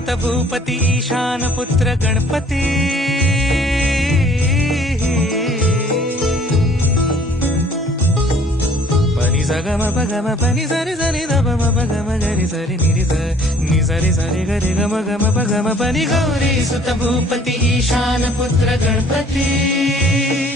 सुत भूपती ईशान पुत्र गणपती पनी सगम पगम पनी सरी सरी दम पगम गरी सरी निरी नि सरी सरी गरी गम गम पगम पनी गौरी सुत भूपती ईशान पुत्र गणपती